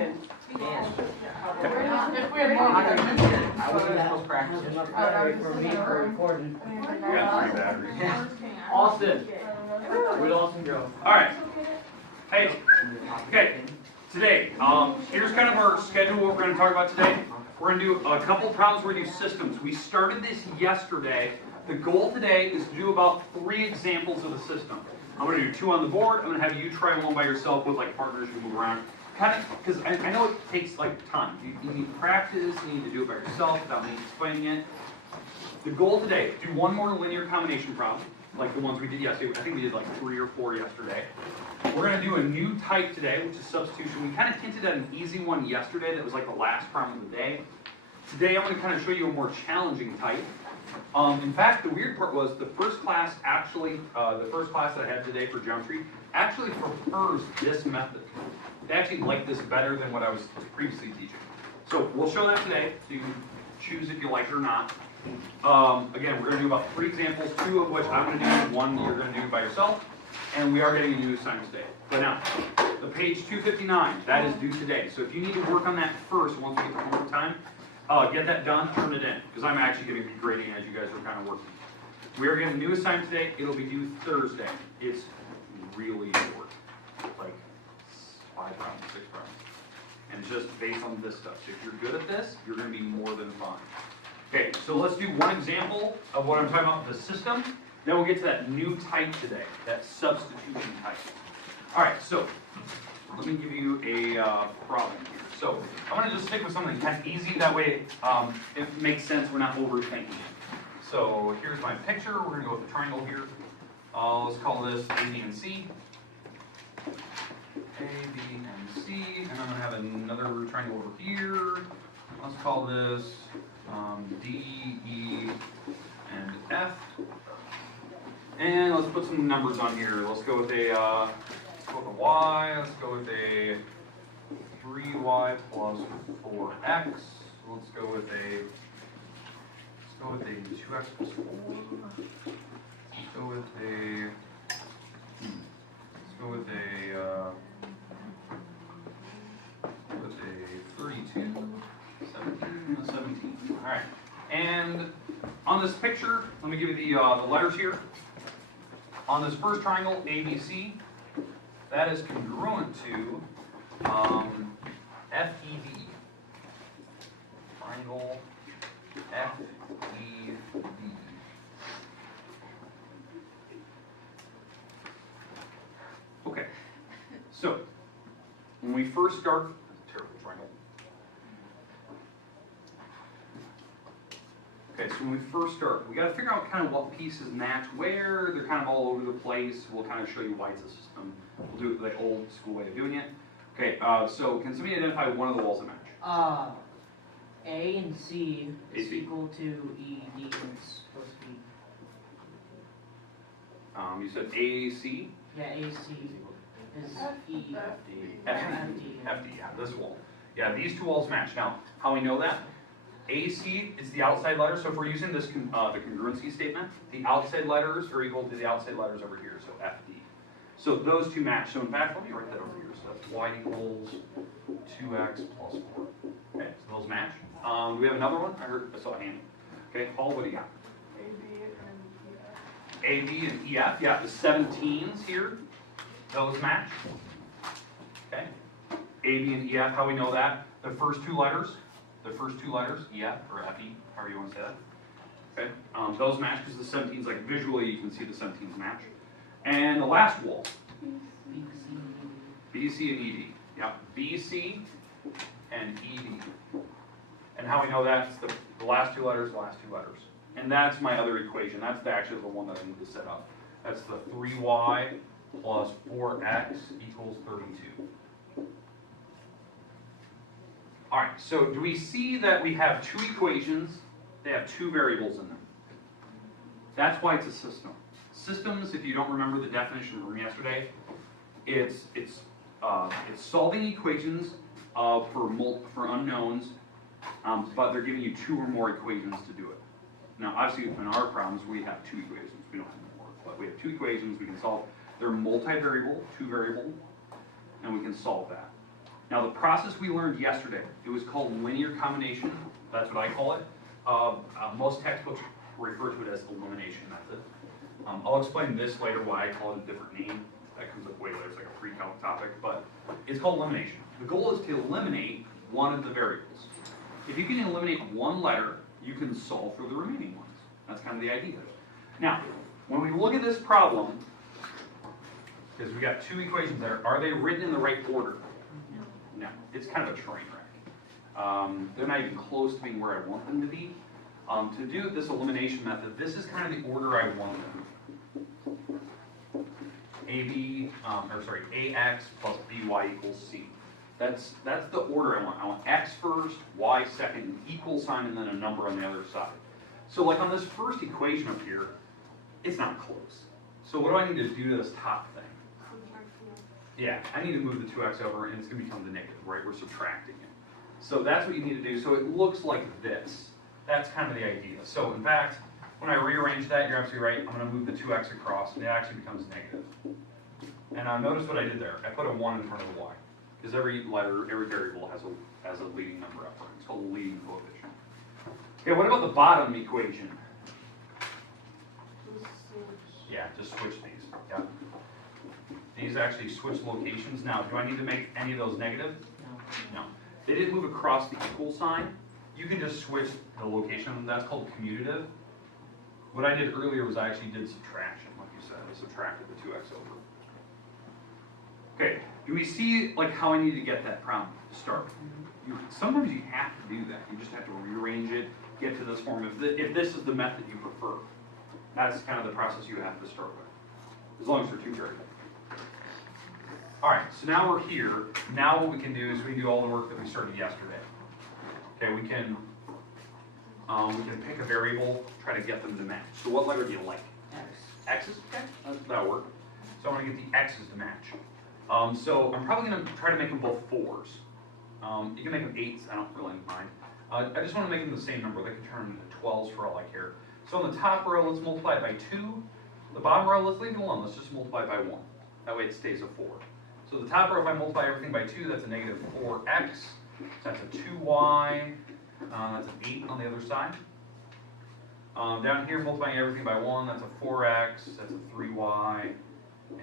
did. Yes. If we had more. I was in the house practicing. For me for recording. We got 3 batteries. Austin. Where'd Austin go? All right. Hey. Okay. Today, here's kind of our schedule. What we're going to talk about today. We're going to do a couple problems. We're going to do systems. We started this yesterday. The goal today is to do about 3 examples of the system. I'm going to do 2 on the board. I'm going to have you try one by yourself with like partners who move around. Kind of, because I know it takes like time. You need practice. You need to do it by yourself without me explaining it. The goal today: do 1 more linear combination problem, like the ones we did yesterday. I think we did like 3 or 4 yesterday. We're going to do a new type today, which is substitution. We kind of hinted at an easy one yesterday that was like the last problem of the day. Today I'm going to kind of show you a more challenging type. In fact, the weird part was the first class actually, the first class that I had today for geometry actually prefers this method. They actually like this better than what I was previously teaching. So we'll show that today, so you can choose if you like it or not. Again, we're going to do about 3 examples, 2 of which I'm going to do, 1 you're going to do by yourself, and we are getting a new assignment today. But now, the page 259, that is due today. So if you need to work on that first, once we get to homework time, get that done, turn it in, because I'm actually going to be grading as you guys are kind of working. We are getting a new assignment today. It'll be due Thursday. It's really short, like 5 rounds, 6 rounds. And it's just based on this stuff. So if you're good at this, you're going to be more than fine. Okay, so let's do 1 example of what I'm talking about, the system. Then we'll get to that new type today, that substitution type. All right, so let me give you a problem here. So I'm going to just stick with something kind of easy. That way it makes sense. We're not overthinking it. So here's my picture. We're going to go with a triangle here. Let's call this A, B, and C. A, B, and C. And I'm going to have another triangle over here. Let's call this D, E, and F. And let's put some numbers on here. Let's go with a Y. Let's go with a 3y plus 4x. Let's go with a 2x plus 4. Let's go with a 32, 17. All right. And on this picture, let me give you the letters here. On this first triangle, ABC, that is congruent to FED. Triangle FED. Okay, so when we first start, terrible triangle. Okay, so when we first start, we got to figure out kind of what pieces match where. They're kind of all over the place. We'll kind of show you why it's a system. We'll do it the old school way of doing it. Okay, so can somebody identify one of the walls that match? A and C is AC. equal to E, D, and it's supposed to be. You said AC? Yeah, AC is E. FD, yeah, this wall. Yeah, these 2 walls match. Now, how we know that? AC is the outside letter, so if we're using this the congruency statement, the outside letters are equal to the outside letters over here, so FD. So those 2 match. So in fact, let me write that over here. So that's y equals 2x plus 4. Okay, so those match. Do we have another one? I saw a hand. Okay, Paul, what do you got? A, B, and EF. Yeah, the 17s here, those match. Okay. A, B, and EF, how we know that? The first 2 letters, EF or FE, however you want to say that. Okay. Those match because the 17s, like visually, you can see the 17s match. And the last wall, BC and ED. Yeah, BC and ED. And how we know that? It's the last 2 letters, And that's my other equation. That's actually the one that I need to set up. That's the 3y plus 4x equals 32. All right, so do we see that we have 2 equations? They have 2 variables in them. That's why it's a system. Systems, if you don't remember the definition from yesterday, it's solving equations for unknowns, but they're giving you 2 or more equations to do it. Now, obviously, in our problems, we have 2 equations. We don't have more, but we have 2 equations we can solve. They're multivariable, 2 variable, and we can solve that. Now the process we learned yesterday, it was called linear combination. That's what I call it. Most textbooks refer to it as elimination method. I'll explain this later why I call it a different name. That comes up way later, it's like a pre-calc topic, but it's called elimination. The goal is to eliminate one of the variables. If you can eliminate one letter, you can solve for the remaining ones. That's kind of the idea. Now, when we look at this problem, because we got two equations there, are they written in the right order? No. It's kind of a train wreck. They're not even close to being where I want them to be. To do this elimination method, this is kind of the order I want them. AX plus BY equals C. That's the order I want. I want X first, Y second, an equal sign, and then a number on the other side. So like on this first equation up here, it's not close. So what do I need to do to this top thing? Yeah, I need to move the 2x over, and it's going to become the negative, right? We're subtracting it. So that's what you need to do. So it looks like this. That's kind of the idea. So in fact, when I rearrange that, you're absolutely right. I'm going to move the 2x across, and it actually becomes negative. And now notice what I did there. I put a 1 in front of the y, because every letter, every variable has a leading number up front. It's called a leading coefficient. Okay, what about the bottom equation? Yeah, just switch these. Yeah. These actually switch locations. Now, do I need to make any of those negative? No. No. They didn't move across the equal sign. You can just switch the location. That's called commutative. What I did earlier was I actually did subtraction, like you said. I subtracted the 2x over. Okay, do we see like how I need to get that problem to start? Sometimes you have to do that. You just have to rearrange it, get to this form. If this is the method you prefer, that's kind of the process you have to start with, as long as they're two variables. All right, so now we're here. Now what we can do is we can do all the work that we started yesterday. Okay, we can pick a variable, try to get them to match. So what letter do you like? X. X's? Okay, that'll work. So I want to get the X's to match. So I'm probably going to try to make them both 4s. You can make them 8s, I don't really mind. I just want to make them the same number. They can turn into 12s for all I care. So on the top row, let's multiply it by 2. The bottom row, let's leave it alone. Let's just multiply it by 1. That way it stays a 4. So the top row, if I multiply everything by 2, that's a negative 4x. That's a 2y. That's an 8 on the other side. Down here, multiplying everything by 1, that's a 4x. That's a 3y.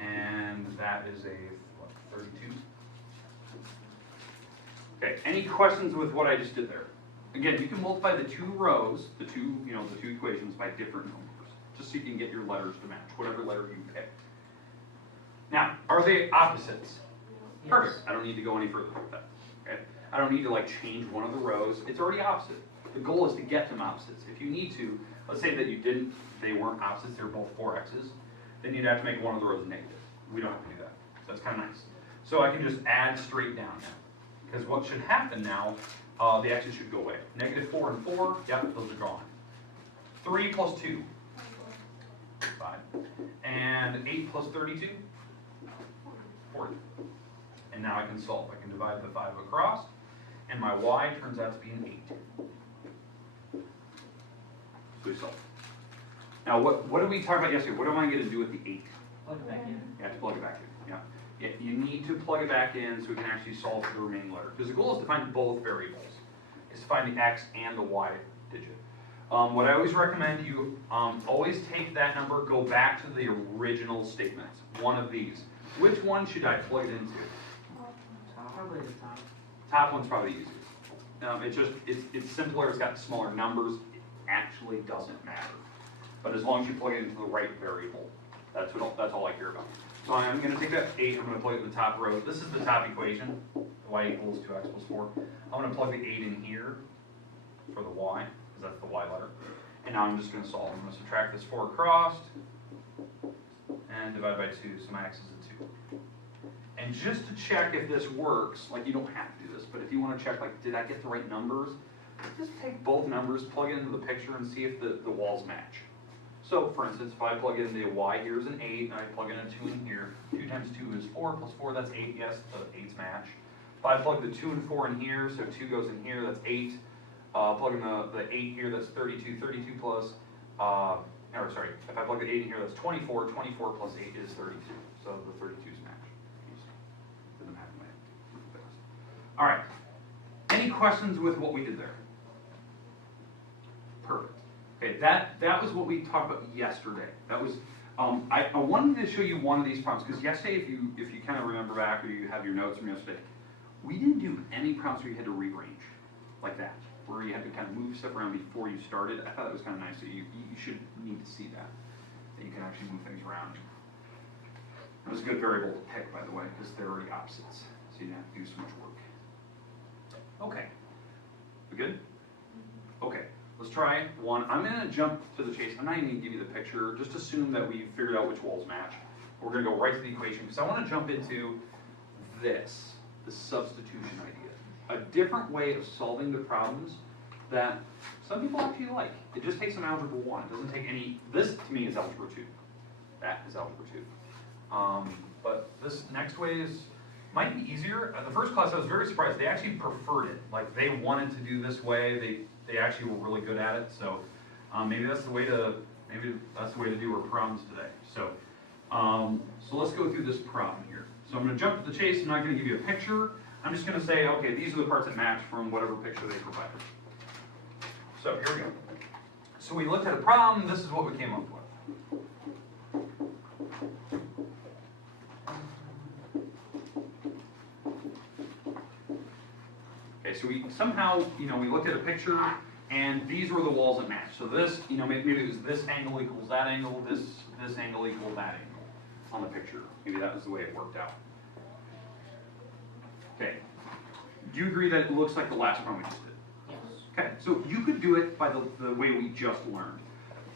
And that is a, what, 32? Okay, any questions with what I just did there? Again, you can multiply the two rows, the two equations by different numbers, just so you can get your letters to match, whatever letter you pick. Now, are they opposites? Yes. Perfect. I don't need to go any further with that. Okay? I don't need to like change one of the rows. It's already opposite. The goal is to get them opposites. If you need to, let's say that they weren't opposites, they were both 4x's, then you'd have to make one of the rows negative. We don't have to do that. So that's kind of nice. So I can just add straight down now. Because what should happen now, the x's should go away. Negative 4 and 4, yep, those are gone. 3 plus 2, 5. And 8 plus 32, 40. And now I can solve. I can divide the 5 across, and my y turns out to be an 8. So we solve. Now, what did we talk about yesterday? What am I going to do with the 8? Plug it back in. You have to plug it back in. Yeah. You need to plug it back in so we can actually solve for the remaining letter. Because the goal is to find both variables. Is to find the x and the y digit. What I always recommend you always take that number, go back to the original statement. One of these. Which one should I plug it into? Probably the top. Top one's probably easiest. It's simpler. It's got smaller numbers. It actually doesn't matter. But as long as you plug it into the right variable, that's all I care about. So I'm going to take that 8, I'm going to plug it in the top row. This is the top equation, y equals 2x plus 4. I'm going to plug the 8 in here for the y, because that's the y letter. And now I'm just going to solve. I'm going to subtract this 4 across, and divide by 2, so my x is a 2. And just to check if this works, like you don't have to do this, but if you want to check, like, did I get the right numbers? Just take both numbers, plug it into the picture, and see if the walls match. So, for instance, if I plug in the y here is an 8, and I plug in a 2 in here, 2 times 2 is 4, plus 4, that's 8, yes, the 8's match. If I plug the 2 and 4 in here, so 2 goes in here, that's 8. Plug in the 8 here, that's 32, 32 plus, if I plug the 8 in here, that's 24, 24 plus 8 is 32. So the 32's match. All right. Any questions with what we did there? Perfect. Okay, that was what we talked about yesterday. That was I wanted to show you one of these problems because yesterday, if you kind of remember back or you have your notes from yesterday, we didn't do any problems where you had to rearrange like that, where you had to kind of move stuff around before you started. I thought that was kind of nice. So you should need to see that you can actually move things around. It was a good variable to pick, by the way, because they're already opposites, so you don't have to do so much work. Okay, we good? Okay, let's try one. I'm going to jump to the chase. I'm not even going to give you the picture. Just assume that we figured out which walls match. We're going to go right to the equation because I want to jump into this, the substitution idea. A different way of solving the problems that some people actually like. It just takes some algebra 1. It doesn't take any, this to me is algebra 2. That is algebra 2. But this next way might be easier. The first class I was very surprised. They actually preferred it. Like they wanted to do this way. They actually were really good at it. So maybe that's the way to do our problems today. So so let's go through this problem here. So I'm going to jump to the chase. I'm not going to give you a picture. I'm just going to say, okay, these are the parts that match from whatever picture they provided. So here we go. So we looked at a problem. This is what we came up with. Okay, so we somehow, we looked at a picture, and these were the walls that match. So this, maybe it was this angle equals that angle, this angle equals that angle on the picture. Maybe that was the way it worked out. Okay, do you agree that it looks like the last problem we just did? Yes. Okay, so you could do it by the way we just learned.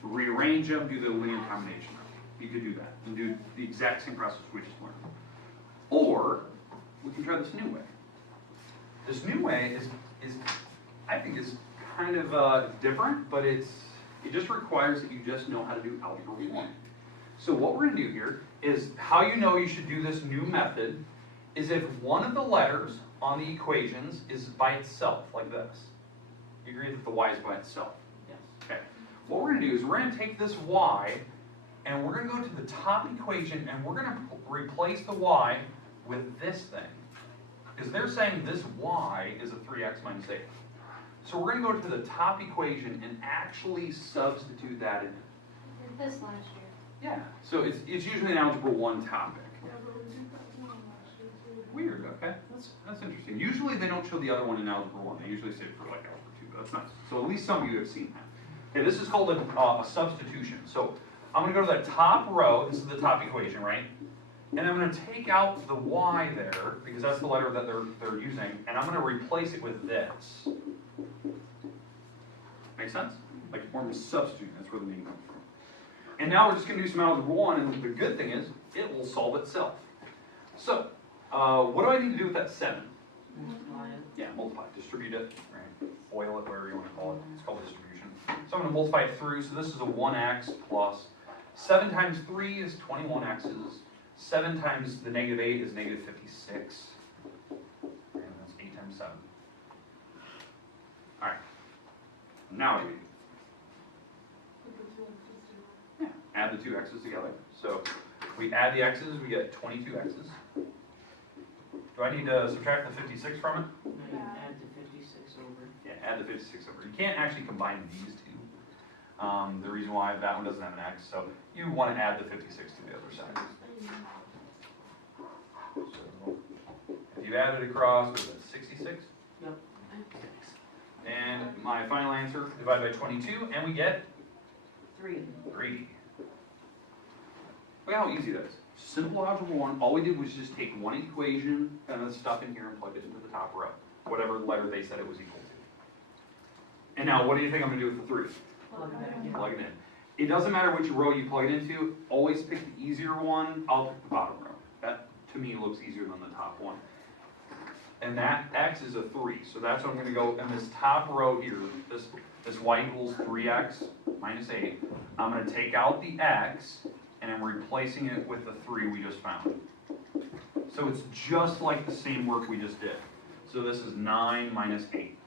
Rearrange them, do the linear combination. You could do that and do the exact same process we just learned. Or we can try this new way. This new way is I think is kind of different, but it just requires that you just know how to do algebra 1. So what we're going to do here is how you know you should do this new method is if one of the letters on the equations is by itself, like this. You agree that the y is by itself? Yes. Okay. What we're going to do is we're going to take this y and we're going to go to the top equation and we're going to replace the y with this thing. Because they're saying this y is a 3x minus 8. So we're going to go to the top equation and actually substitute that in. Did this last year. Yeah. So it's usually an algebra 1 topic. Weird, okay. That's interesting. Usually they don't show the other one in algebra 1. They usually say it for like algebra 2, but that's nice. So at least some of you have seen that. Okay, this is called a substitution. So I'm going to go to the top row. This is the top equation, right? And I'm going to take out the y there, because that's the letter that they're using, and I'm going to replace it with this. Make sense? Like a form of substituting, that's where the name comes from. And now we're just going to do some algebra 1, and the good thing is, it will solve itself. So, what do I need to do with that 7? Multiply it. Yeah, multiply, distribute it, right? Foil it, whatever you want to call it. It's called distribution. So I'm going to multiply it through, so this is a 1x plus 7 times 3 is 21 x's. 7 times the negative 8 is negative 56. And that's 8 times 7. Alright. Now what do we do? Yeah, add the two x's together. So we add the x's, we get 22 x's. Do I need to subtract the 56 from it? No, you add the 56 over. Yeah, add the 56 over. You can't actually combine these two. The reason why that one doesn't have an x, so you want to add the 56 to the other side. So if you add it across, what is that, 66? Yep. And my final answer, divide by 22, and we get 3. 3. Look how easy that is. Simple algebra 1, all we did was just take one equation, kind of the stuff in here, and plug it into the top row. Whatever letter they said it was equal to. And now, what do you think I'm going to do with the 3? Plug it back in. Plug it in. It doesn't matter which row you plug it into, always pick the easier one. I'll pick the bottom row. That, to me, looks easier than the top one. And that x is a 3, so that's what I'm going to go in this top row here, this y equals 3x minus 8. I'm going to take out the x, and I'm replacing it with the 3 we just found. So it's just like the same work we just did. So this is 9 minus 8.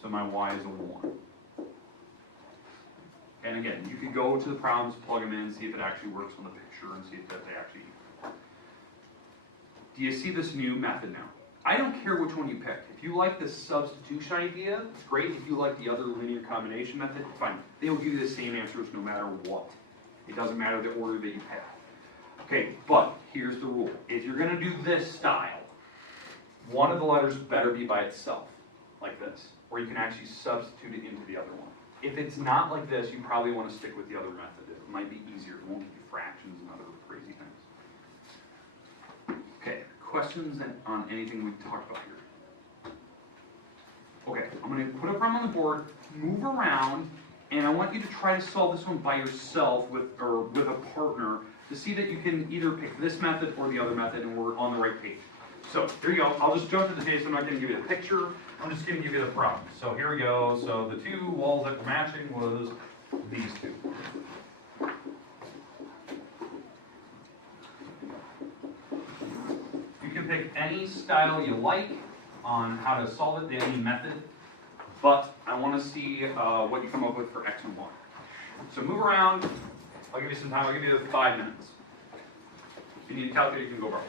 So my y is a 1. And again, you could go to the problems, plug them in, see if it actually works on the picture, and see if that they actually Do you see this new method now? I don't care which one you pick. If you like the substitution idea, it's great. If you like the other linear combination method, fine. They will give you the same answers no matter what. It doesn't matter the order that you pick. Okay, but here's the rule. If you're going to do this style, one of the letters better be by itself, like this. Or you can actually substitute it into the other one. If it's not like this, you probably want to stick with the other method. It might be easier. It won't give you fractions and other crazy things. Okay, questions on anything we've talked about here? Okay, I'm going to put a problem on the board, move around, and I want you to try to solve this one by yourself or with a partner to see that you can either pick this method or the other method and we're on the right page. So here you go. I'll just jump to the page. I'm not going to give you the picture. I'm just going to give you the problem. So here we go. So the two walls that were matching was these two. You can pick any style you like on how to solve it, any method, but I want to see what you come up with for X and Y. So move around. I'll give you some time. I'll give you 5 minutes. If you need a calculator, you can go borrow.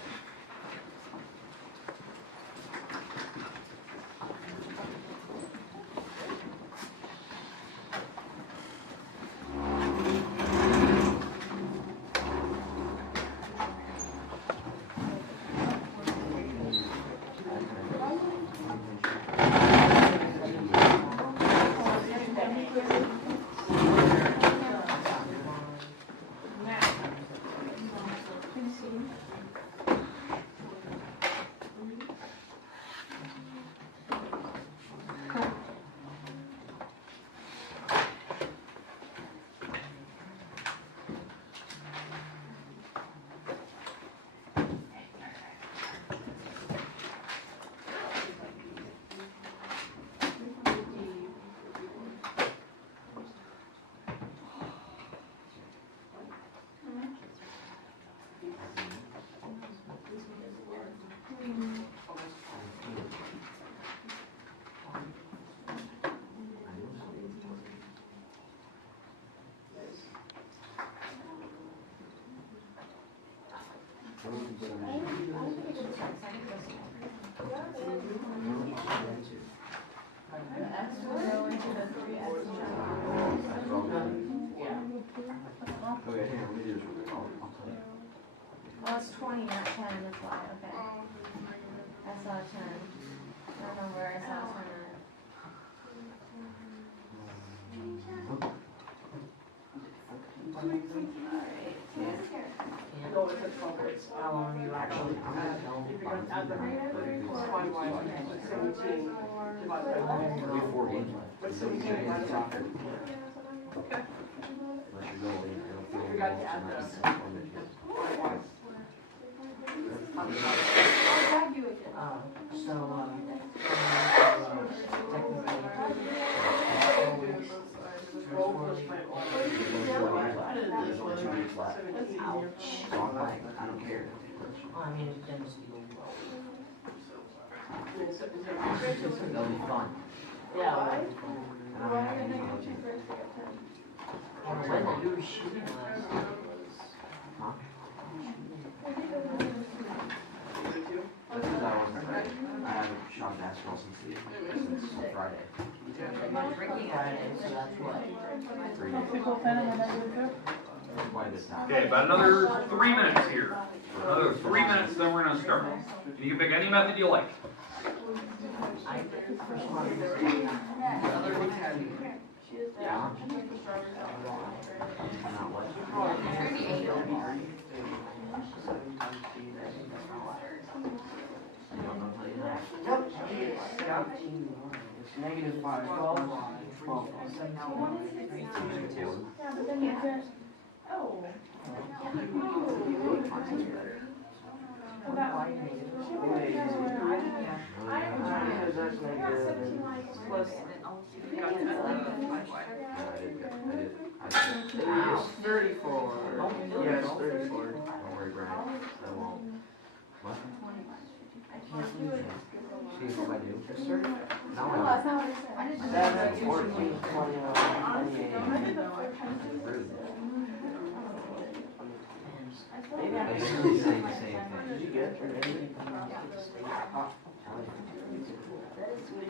Oh, it's 20, not 10, that's why, okay. I saw 10. I don't know where I saw 10 at. How long you actually? I don't care. I mean, it tends to go That'll be fun. well. And I'm not gonna be able to. When did you shooting last? Huh? Because I wasn't ready. I haven't shot basketball since Friday. I've been drinking Friday, so that's what. 3 days. Quite a bit of time. Okay, about another 3 minutes here. Another 3 minutes, then we're going to start. And you can pick any method you like. I first one. Yeah. I'm not what? I don't know how you know. It's -5, 12. Yeah, but then you just, oh. It's 34. Yes, 34. Don't worry, Brian. I won't. What? See if I do. Yes, sir. No, I don't. 7, 14, 21, 28. They usually say the same thing. Did you get it?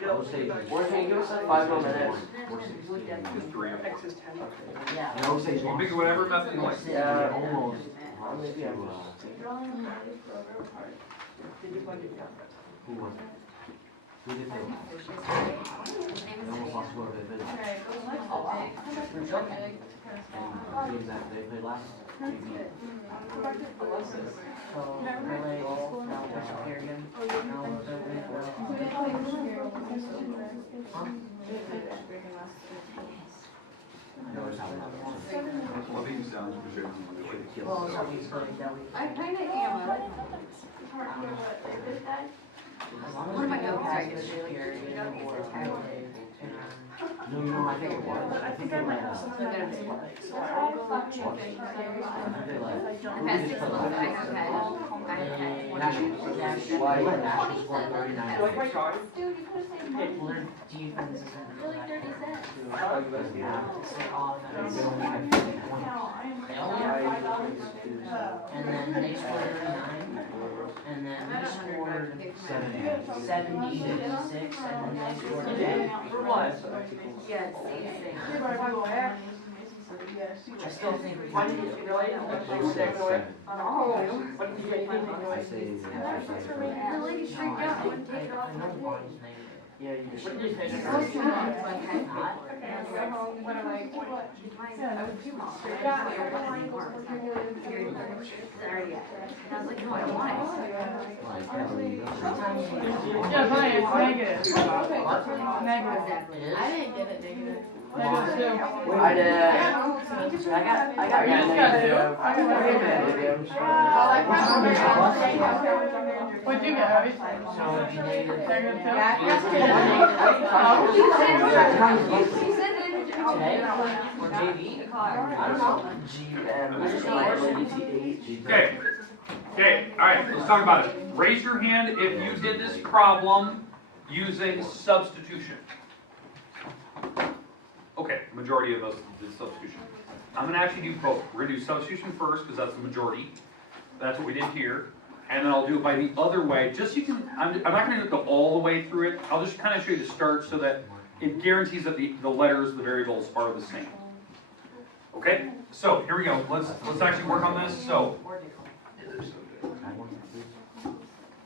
We'll say, Or can you give us like 5 more minutes? we're 16. Just three. Yeah. And I would say You pick whatever method you like. Yeah. almost Maybe I'm who was it? Who did they lose? They almost lost whoever they played. And the teams that they played last, they beat. So, relay, now there's a pair again. Now it's I know it's how it Well, these sounds for sure. well, it's always good that we. I kinda am. As long as One of we my don't notes pass I this get year, really or good. relay, No, you know, I think it was. I think they let us. I think they let. I've had 6 months, I have had National, why, National scored 39. Dude, you could have said well, their defense isn't really that 30 good. cents. It's their offense. They only had 50 points. They only have 5 points. And then they scored 39. And then we scored 70 to 6. And then they scored 10. For what? Yeah, it's easy. I still think we They said 7. I say, The lady straight I down, think, wouldn't take it off. I know Barney's negative. yeah, you just. I was like, no, I don't want it. Yeah, fine, it's negative. Exactly. I didn't get it negative. Negative two. I did. I got negative. What'd you get, Abby? So it'd be negative. Negative two? She said it in the Today? Or JV? I don't know. Okay. Okay, alright, let's talk about it. Raise your hand if you did this problem using substitution. Okay, majority of us did substitution. I'm gonna actually do both. We're gonna do substitution first, because that's the majority. That's what we did here. And then I'll do it by the other way, just so you can, I'm not gonna go all the way through it. I'll just kind of show you the start so that it guarantees that the letters, the variables are the same. Okay, so here we go. Let's actually work on this. So,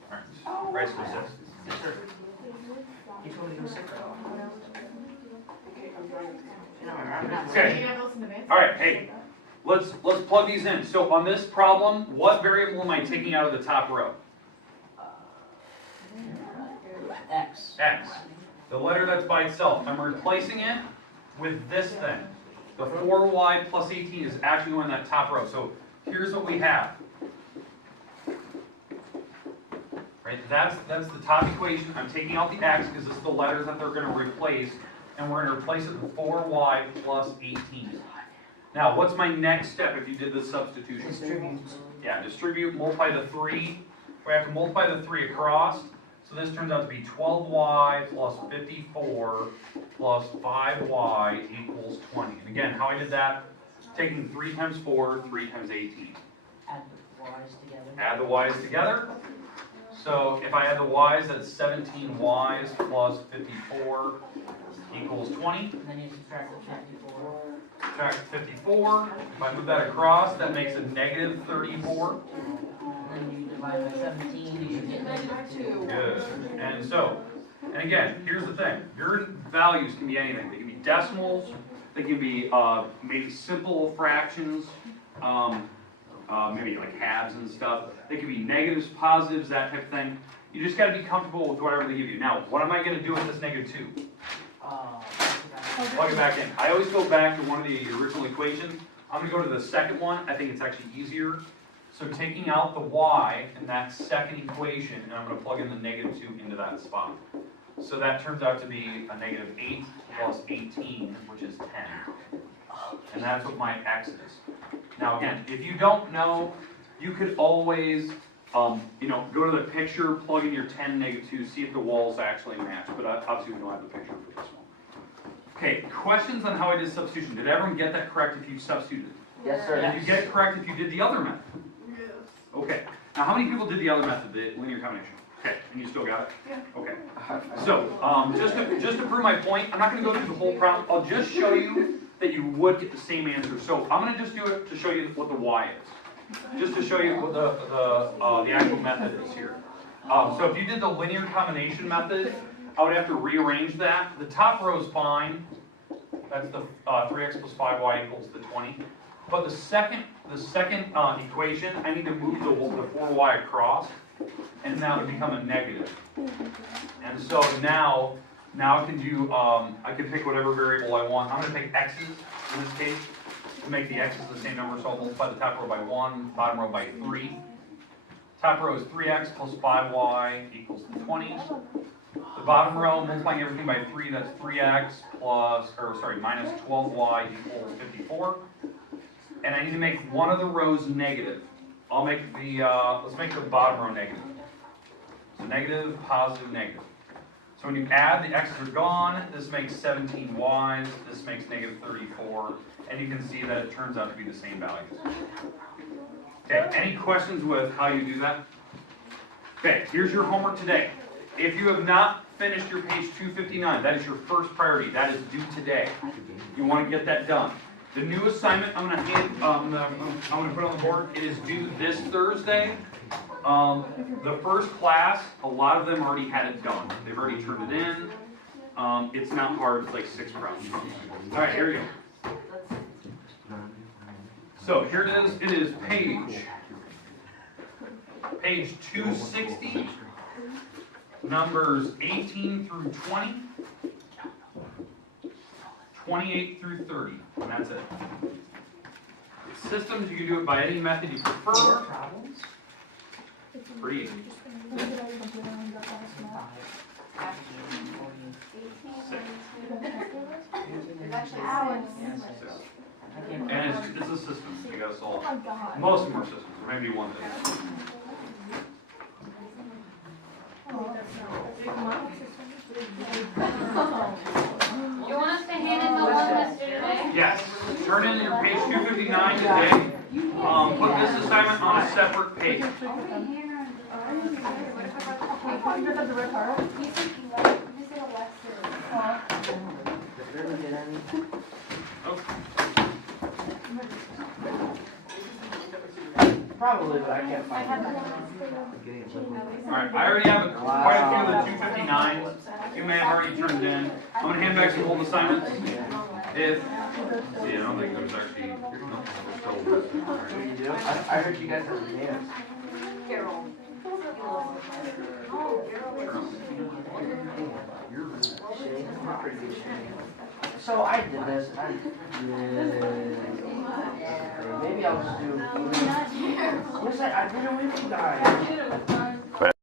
alright, right for 6. Yes, sir. You told me to go sit Okay. Alright, hey, let's plug these in. So on this problem, what variable am I taking out of the top row? X. X. The letter that's by itself. I'm replacing it with this thing. The 4y plus 18 is actually going in that top row. So here's what we have. Right, that's the top equation. I'm taking out the x because it's the letters that they're going to replace. And we're going to replace it with 4y plus 18. Now, what's my next step if you did this substitution? Distribute. Yeah, distribute, multiply the 3. We have to multiply the 3 across. So this turns out to be 12y plus 54 plus 5y equals 20. And again, how I did that, taking 3 times 4, 3 times 18. Add the y's together. Add the y's together. So if I add the y's, that's 17y's plus 54 equals 20. And then you subtract the 54. Subtract 54. If I move that across, that makes a negative 34. And then you divide by 17, you get negative 2. Good. And again, here's the thing. Your values can be anything. They can be decimals. They can be maybe simple fractions, maybe like halves and stuff. They can be negatives, positives, that type of thing. You just got to be comfortable with whatever they give you. Now, what am I going to do with this negative 2? Plug it back in. I always go back to one of the original equations. I'm going to go to the second one. I think it's actually easier. So taking out the y in that second equation, and I'm going to plug in the negative 2 into that spot. So that turns out to be a negative 8 plus 18, which is 10. And that's what my x is. Now again, if you don't know, you could always go to the picture, plug in your 10, negative 2, see if the walls actually match. But obviously we don't have the picture for this one. Okay, questions on how I did substitution. Did everyone get that correct if you substituted? Yes, sir. Did you get it correct if you did the other method? Okay. Now, how many people did the other method, the linear combination? Okay, and you still got it? Yeah. Okay. So, just to prove my point, I'm not going to go through the whole problem. I'll just show you that you would get the same answer. So, I'm going to just do it to show you what the y is. Just to show you what the actual method is here. So, if you did the linear combination method, I would have to rearrange that. The top row is fine. That's the 3x plus 5y equals the 20. But the second equation, I need to move the 4y across, and now it would become a negative. And so now I can do, I can pick whatever variable I want. I'm going to pick x's in this case to make the x's the same number. So I'll multiply the top row by 1, bottom row by 3. Top row is 3x plus 5y equals 20. The bottom row, multiplying everything by 3, that's 3x minus 12y equals 54. And I need to make one of the rows negative. I'll make let's make the bottom row negative. So negative, positive, negative. So when you add, the x's are gone. This makes 17 y's. This makes negative 34. And you can see that it turns out to be the same values. Okay, any questions with how you do that? Okay, here's your homework today. If you have not finished your page 259, that is your first priority. That is due today. You want to get that done. The new assignment I'm going to put on the board, it is due this Thursday. The first class, a lot of them already had it done. They've already turned it in. It's not hard. It's like 6 problems. All right, here we go. So here it is. It is page 260. Numbers 18 through 20, 28 through 30, and that's it. Systems, you can do it by any method you prefer. Pretty easy. And it's a system you gotta solve. Most of them are systems, or maybe one thing. You want us to hand in the one that's due today? Yes. Turn in your page 259 today. Put this assignment on a separate page. Probably, but I can't find it. Alright, I already have quite a few of the 259s. You may have already turned in. I'm going to hand back some old assignments. I don't think there's actually. What do you do? I heard you guys have a dance. Carol. So I did this. Maybe I'll just do. I did it with you guys.